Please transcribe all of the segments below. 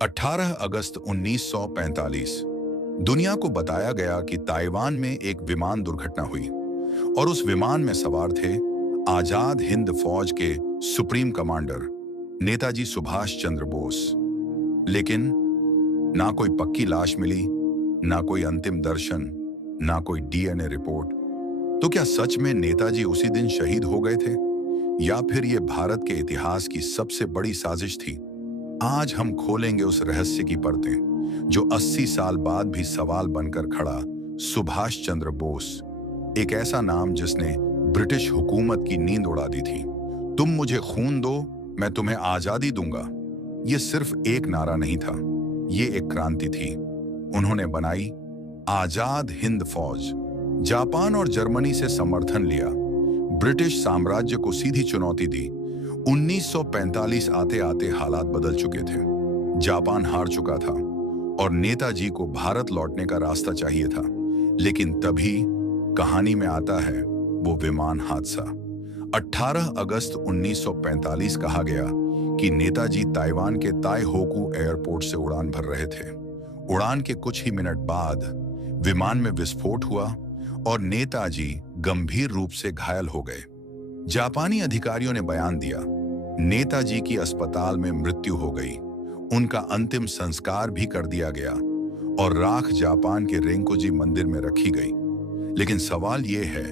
18 अगस्त 1945 दुनिया को बताया गया कि ताइवान में एक विमान दुर्घटना हुई और उस विमान में सवार थे आजाद हिंद फौज के सुप्रीम कमांडर नेताजी सुभाष चंद्र बोस। लेकिन ना कोई पक्की लाश मिली, ना कोई अंतिम दर्शन, ना कोई डीएनए रिपोर्ट। तो क्या सच में नेताजी उसी दिन शहीद हो गए थे, या फिर ये भारत के इतिहास की सबसे बड़ी साजिश थी? आज हम खोलेंगे उस रहस्य की परतें जो 80 साल बाद भी सवाल बनकर खड़ा। सुभाष चंद्र बोस, एक ऐसा नाम जिसने ब्रिटिश हुकूमत की नींद उड़ा दी थी। तुम मुझे खून दो, मैं तुम्हें आजादी दूंगा। ये सिर्फ एक नारा नहीं था, ये एक क्रांति थी। उन्होंने बनाई आजाद हिंद फौज, जापान और जर्मनी से समर्थन लिया, ब्रिटिश साम्राज्य को सीधी चुनौती दी। 1945 आते आते हालात बदल चुके थे। जापान हार चुका था और नेताजी को भारत लौटने का रास्ता चाहिए था। लेकिन तभी कहानी में आता है वो विमान हादसा। 18 अगस्त 1945 कहा गया कि नेताजी ताइवान के ताई होकू एयरपोर्ट से उड़ान भर रहे थे। उड़ान के कुछ ही मिनट बाद विमान में विस्फोट हुआ और नेताजी गंभीर रूप से घायल हो गए। जापानी अधिकारियों ने बयान दिया, नेताजी की अस्पताल में मृत्यु हो गई। उनका अंतिम संस्कार भी कर दिया गया और राख जापान के रेंकोजी मंदिर में रखी गई। लेकिन सवाल यह है,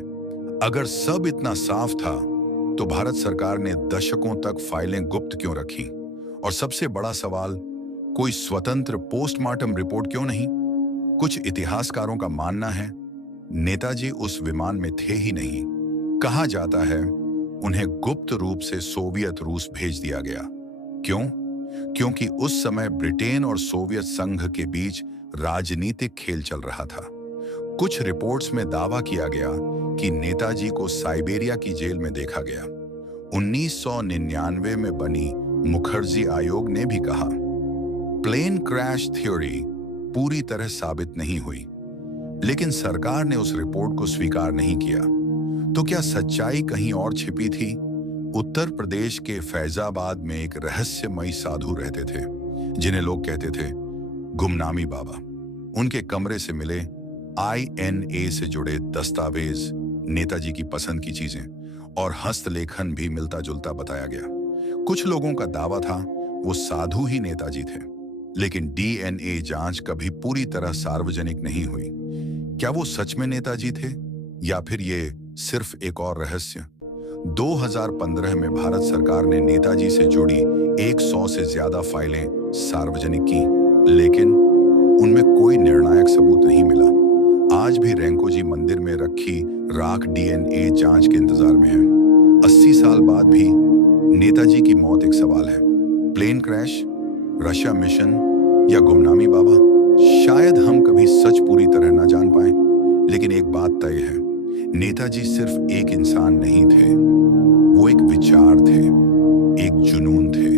अगर सब इतना साफ था तो भारत सरकार ने दशकों तक फाइलें गुप्त क्यों रखी? और सबसे बड़ा सवाल, कोई स्वतंत्र पोस्टमार्टम रिपोर्ट क्यों नहीं? कुछ इतिहासकारों का मानना है नेताजी उस विमान में थे ही नहीं। कहा जाता है उन्हें गुप्त रूप से सोवियत रूस भेज दिया गया। क्यों? क्योंकि उस समय ब्रिटेन और सोवियत संघ के बीच राजनीतिक खेल चल रहा था। कुछ रिपोर्ट्स में दावा किया गया कि नेताजी को साइबेरिया की जेल में देखा गया। 1999 में बनी मुखर्जी आयोग ने भी कहा, प्लेन क्रैश थ्योरी पूरी तरह साबित नहीं हुई, लेकिन सरकार ने उस रिपोर्ट को स्वीकार नहीं किया। तो क्या सच्चाई कहीं और छिपी थी? उत्तर प्रदेश के फैजाबाद में एक रहस्यमयी साधु रहते थे जिन्हें लोग कहते थे गुमनामी बाबा। उनके कमरे से मिले INA से जुड़े दस्तावेज, नेताजी की पसंद की चीजें और हस्तलेखन भी मिलता जुलता बताया गया। कुछ लोगों का दावा था वो साधु ही नेताजी थे, लेकिन DNA जांच कभी पूरी तरह सार्वजनिक नहीं हुई। क्या वो सच में नेताजी थे, या फिर ये सिर्फ एक और रहस्य? 2015 में भारत सरकार ने नेताजी से जुड़ी 100 से ज्यादा फाइलें सार्वजनिक की, लेकिन उनमें कोई निर्णायक सबूत नहीं मिला। आज भी रेंकोजी मंदिर में रखी राख DNA जांच के इंतजार में है। 80 साल बाद भी नेताजी की मौत एक सवाल है। प्लेन क्रैश, रशिया मिशन या गुमनामी बाबा? शायद हम कभी सच पूरी तरह ना जान पाए, लेकिन एक बात तय है, नेताजी सिर्फ एक इंसान नहीं थे, वो एक विचार थे, एक जुनून थे,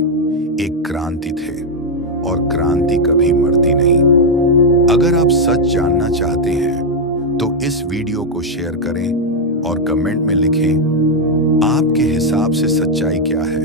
एक क्रांति थे, और क्रांति कभी मरती नहीं। अगर आप सच जानना चाहते हैं तो इस वीडियो को शेयर करें और कमेंट में लिखें आपके हिसाब से सच्चाई क्या है।